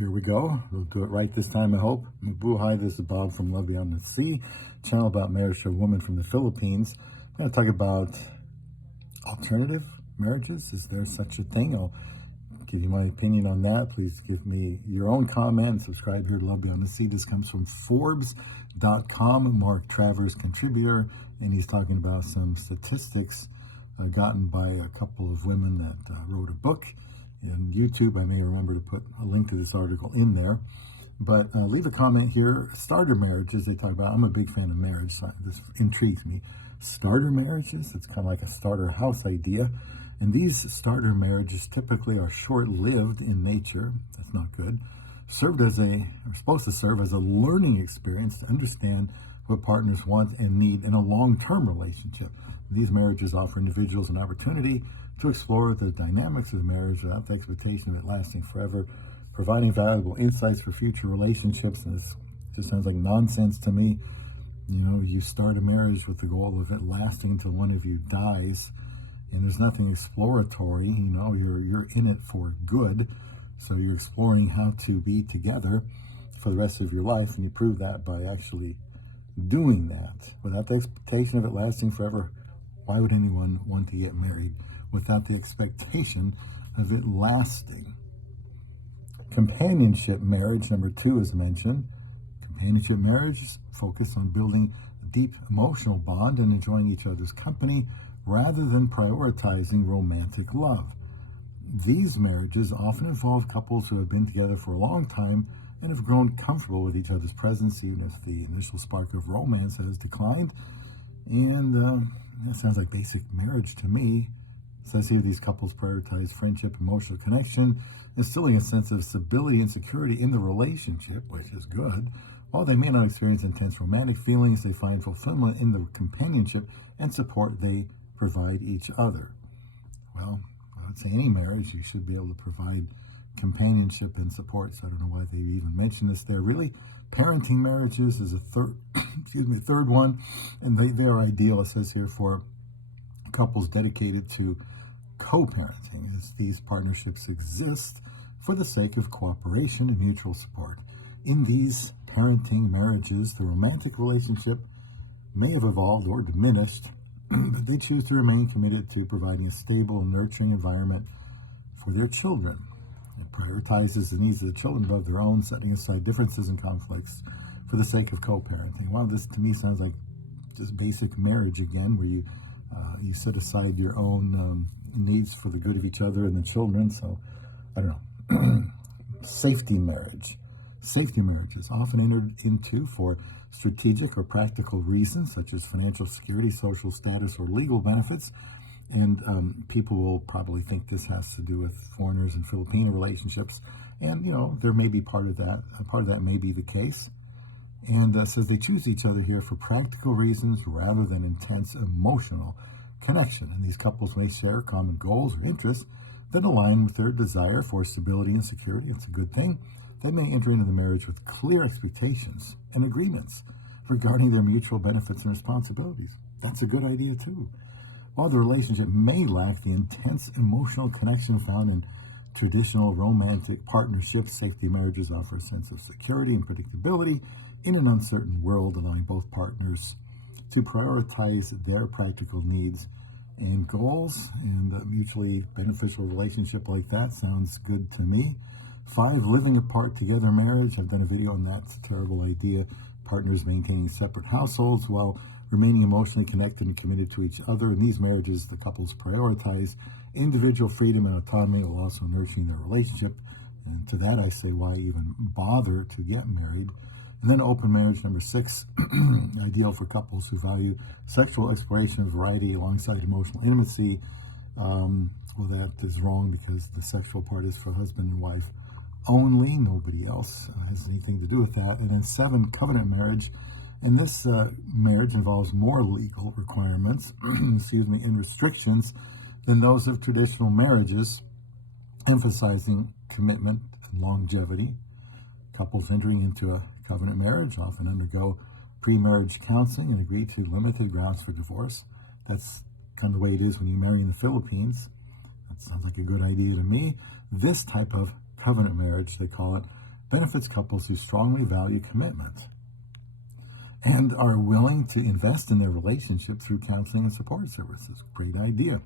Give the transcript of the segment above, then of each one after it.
here we go. We'll do it right this time, I hope. Mabuhay, this is Bob from Love Beyond the Sea, channel about marriage to a woman from the Philippines. I'm going to talk about alternative marriages. Is there such a thing? I'll give you my opinion on that. Please give me your own comment and subscribe here to Love Beyond the Sea. This comes from Forbes.com, Mark Travers contributor, and he's talking about some statistics gotten by a couple of women that wrote a book. In YouTube, I may remember to put a link to this article in there. But leave a comment here. Starter marriages, they talk about. I'm a big fan of marriage, so this intrigues me. Starter marriages, it's kind of like a starter house idea. And these starter marriages typically are short-lived in nature. That's not good. Are supposed to serve as a learning experience to understand what partners want and need in a long-term relationship. These marriages offer individuals an opportunity to explore the dynamics of marriage without the expectation of it lasting forever, providing valuable insights for future relationships. And this just sounds like nonsense to me. You know, you start a marriage with the goal of it lasting until one of you dies, and there's nothing exploratory. You know, you're in it for good, so you're exploring how to be together for the rest of your life, and you prove that by actually doing that without the expectation of it lasting forever. Why would anyone want to get married without the expectation of it lasting? Companionship marriage, number 2, is mentioned. Companionship marriages focus on building a deep emotional bond and enjoying each other's company rather than prioritizing romantic love. These marriages often involve couples who have been together for a long time and have grown comfortable with each other's presence, even if the initial spark of romance has declined. And that sounds like basic marriage to me. It says here these couples prioritize friendship, emotional connection, instilling a sense of stability and security in the relationship, which is good. While they may not experience intense romantic feelings, they find fulfillment in the companionship and support they provide each other. Well, I would say any marriage, you should be able to provide companionship and support. So I don't know why they even mentioned this there. Really, parenting marriages is a third one, and they are ideal, it says here, for couples dedicated to co-parenting, as these partnerships exist for the sake of cooperation and mutual support. In these parenting marriages, the romantic relationship may have evolved or diminished, but they choose to remain committed to providing a stable and nurturing environment for their children. It prioritizes the needs of the children above their own, setting aside differences and conflicts for the sake of co-parenting. Well, this to me sounds like just basic marriage again, where you set aside your own needs for the good of each other and the children. So, I don't know. Safety marriage. Safety marriage is often entered into for strategic or practical reasons, such as financial security, social status, or legal benefits. And people will probably think this has to do with foreigners and Filipina relationships. And, you know, there may be part of that. Part of that may be the case. And says they choose each other here for practical reasons rather than intense emotional connection. And these couples may share common goals or interests that align with their desire for stability and security. It's a good thing. They may enter into the marriage with clear expectations and agreements regarding their mutual benefits and responsibilities. That's a good idea too. While the relationship may lack the intense emotional connection found in traditional romantic partnerships, safety marriages offer a sense of security and predictability in an uncertain world, allowing both partners to prioritize their practical needs and goals. And a mutually beneficial relationship like that sounds good to me. 5, living apart together marriage. I've done a video on that. It's a terrible idea. Partners maintaining separate households while remaining emotionally connected and committed to each other. In these marriages, the couples prioritize individual freedom and autonomy while also nurturing their relationship. And to that I say, why even bother to get married? And then open marriage, number 6, ideal for couples who value sexual exploration and variety alongside emotional intimacy. Well, that is wrong, because the sexual part is for husband and wife only. Nobody else has anything to do with that. And then 7, covenant marriage. And this marriage involves more legal requirements, and restrictions than those of traditional marriages, emphasizing commitment and longevity. Couples entering into a covenant marriage often undergo pre-marriage counseling and agree to limited grounds for divorce. That's kind of the way it is when you marry in the Philippines. That sounds like a good idea to me. This type of covenant marriage, they call it, benefits couples who strongly value commitment and are willing to invest in their relationship through counseling and support services. Great idea.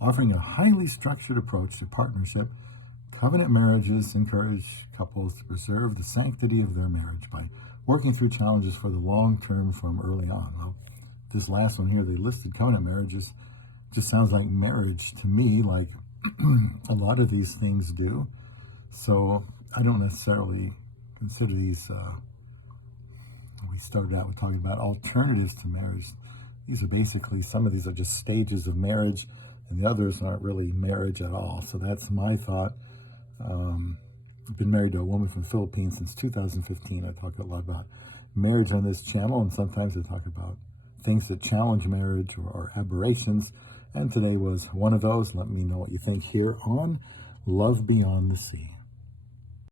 Offering a highly structured approach to partnership, covenant marriages encourage couples to preserve the sanctity of their marriage by working through challenges for the long term from early on. Well, this last one here, they listed covenant marriages, just sounds like marriage to me, like a lot of these things do. So I don't necessarily consider these, we started out with talking about alternatives to marriage. These are basically, some of these are just stages of marriage, and the others aren't really marriage at all. So that's my thought. I've been married to a woman from the Philippines since 2015. I talk a lot about marriage on this channel, and sometimes I talk about things that challenge marriage or aberrations. And today was one of those. Let me know what you think here on Love Beyond the Sea.